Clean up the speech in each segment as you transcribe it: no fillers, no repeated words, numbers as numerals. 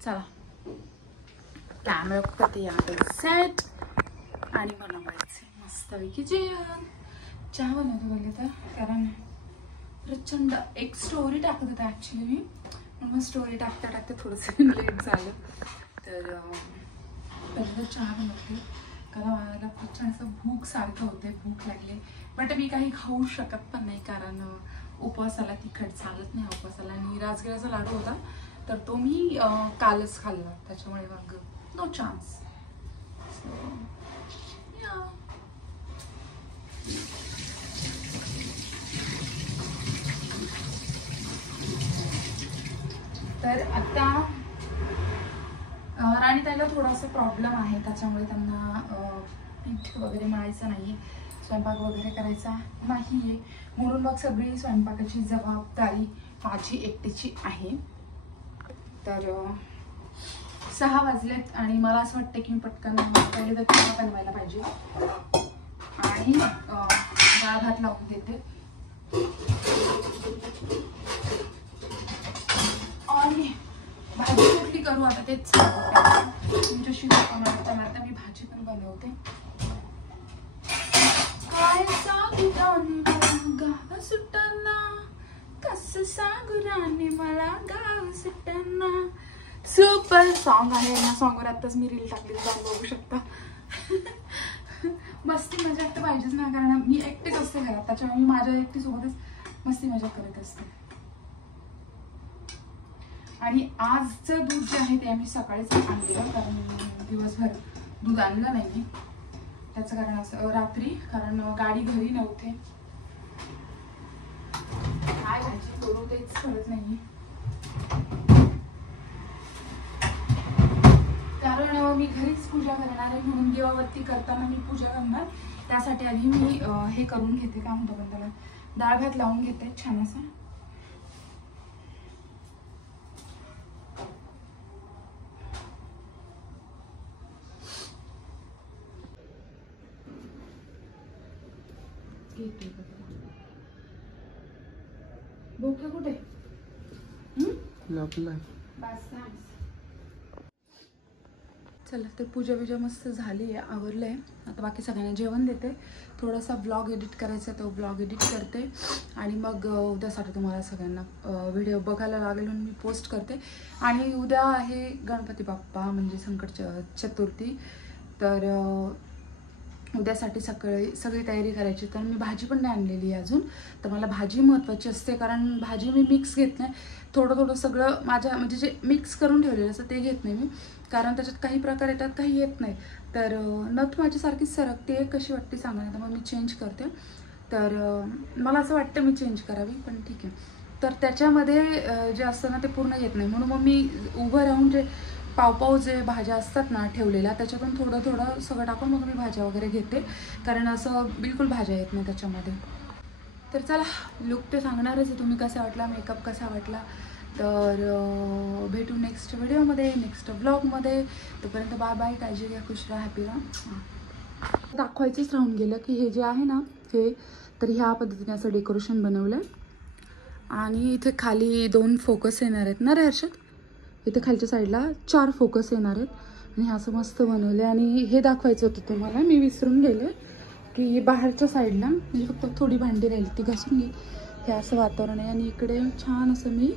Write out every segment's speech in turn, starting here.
चला कॅमेरा करते यहाँ सेट आणि बनवायचे मस्तपैकी जेवण. चहा बनवते बोलले तर, कारण प्रचंड एक स्टोरी टाकत होते ॲक्च्युली मी, मग स्टोरी टाकता टाकता थोडंसं लेट झालं. तर पहिलं चहा बनवते, कारण मला प्रचंड असं भूक सारखं होते, भूक लागली. बट मी काही खाऊ शकत पण नाही, कारण उपवासाला तिखट चालत नाही उपवासाला. आणि राजगिराचा लाडू होता तर तो मी कालच खाल्ला, त्याच्यामुळे मग नो चान्स. तर आता राणी ताईला थोडासा प्रॉब्लेम आहे, त्याच्यामुळे त्यांना पीठ वगैरे मळायचं नाही, स्वयंपाक वगैरे करायचा नाही आहे. म्हणून मग सगळी स्वयंपाकाची जबाबदारी माझी एकटीची आहे. तर 6 वाजलेत आणि मला असं वाटतं की मी पटकन पहिले तर चहा बनवायला पाहिजे आणि डाळ भात लावून देते. आणि भाजी कुठली करू आता तेच तुमच्याशी मारता मारता मी भाजी पण बनवते. काय सांगू राणी मला गाव सुटताना, कसं सांगू राणी मला गाव सुटताना. सुपर सॉन्ग आहे, या सॉन्गवर आत्ताच मी रील टाकली, जाऊन बघू शकता. मस्ती मजा तर पाहिजेच ना, कारण मी एकटीच असते घरात, त्याच्यामुळे मी माझ्या एकटीसोबतच मस्ती मजा करत असते. आणि आजचं दूध जे आहे ते आम्ही सकाळीच आणलेलं, कारण दिवसभर दूध आणलं नाही मी. त्याचं कारण असं रात्री, कारण गाडी घरी नव्हते, काय भाजी करू तेच कळत नाही. कारण मी घरीच पूजा करणार आहे, म्हणून दिवाबत्ती करताना मी पूजा करणार. त्यासाठी आधी मी हे करून घेते, काय म्हणतो पण त्याला, डाळ भात लावून घेते छान असं. बोका कुठे चला. तर पूजा बिजा मस्त झाली आहे, आवरलं आहे. आता बाकी सगळ्यांना जेवण देते, थोडासा ब्लॉग एडिट करायचा तो ब्लॉग एडिट करते आणि मग उद्यासाठी तुम्हाला सगळ्यांना व्हिडिओ बघायला लागेल म्हणून मी पोस्ट करते. आणि उद्या आहे गणपती बाप्पा म्हणजे संकट चतुर्थी, तर उद्यासाठी सगळी तयारी करायची. तर मी भाजी पण नाही आणलेली आहे अजून, तर मला भाजी महत्त्वाची असते, कारण भाजी मी मिक्स घेत नाही. थोडं सगळं माझ्या म्हणजे जे मिक्स करून ठेवलेलं असतं ते घेत नाही मी, कारण त्याच्यात काही प्रकार येतात काही येत नाही. तर नथ माझ्यासारखीच सरकते, कशी वाटते सांगा ना, तर मग मी चेंज करते. तर मला असं वाटतं मी चेंज करावी, पण ठीक आहे. तर त्याच्यामध्ये जे असतं ना ते पूर्ण येत नाही, म्हणून मग मी उभं राहून जे पाव जे भाज्या असतात ना ठेवलेल्या, त्याच्यातून थोडं सगळं टाकून मग मी भाज्या वगैरे घेते, कारण असं बिलकुल भाज्या येत नाही त्याच्यामध्ये. तर चला, लुक ते सांगणारच आहे, तुम्ही कसा वाटला, मेकअप कसा वाटला. तर भेटू नेक्स्ट व्हिडिओमध्ये, नेक्स्ट ब्लॉगमध्ये. तोपर्यंत बाय बाय, काळजी घ्या, खुश राहा, हॅपी राहा. दाखवायचंच राहून गेलं की हे जे आहे ना हे, तर ह्या पद्धतीने असं डेकोरेशन बनवलं आहे. आणि इथे खाली 2 फोकस येणार आहेत ना रे हर्षद, इथे खालच्या साईडला 4 फोकस येणार आहेत. आणि हे असं मस्त बनवलं आहे. आणि हे दाखवायचं होतं तुम्हाला, मी विसरून गेले की बाहेरच्या साईडला म्हणजे फक्त थोडी भांडी राहिली ती घासून घे. हे असं वातावरण आहे आणि इकडे छान असं मी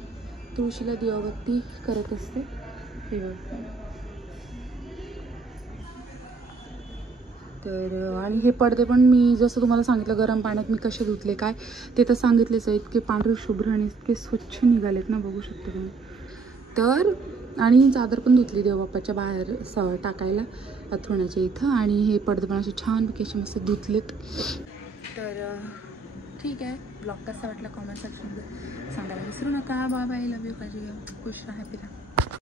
तुळशीला दिवाबत्ती करत असते. हे तर आणि हे पडदे पण मी जसं तुम्हाला सांगितलं गरम पाण्यात मी कसे धुतले काय ते तर सांगितलेच आहे. इतके पांढरे शुभ्र आणि इतके स्वच्छ निघालेत ना, बघू शकतो तुम्ही. तर आणि चादर पण धुतली देवबाप्पाच्या बाहेर टाकायला अथवण्याच्या इथं. आणि हे पडदे पण असे छानपैकी असे मस्त धुतलेत. तर ठीक आहे, ब्लॉग कसा वाटला कॉमेंट सेक्शनमध्ये सांगायला विसरू नका. बाय बाय, लव यू, काळजी घ्या, खुश राहा, हॅपी राहा.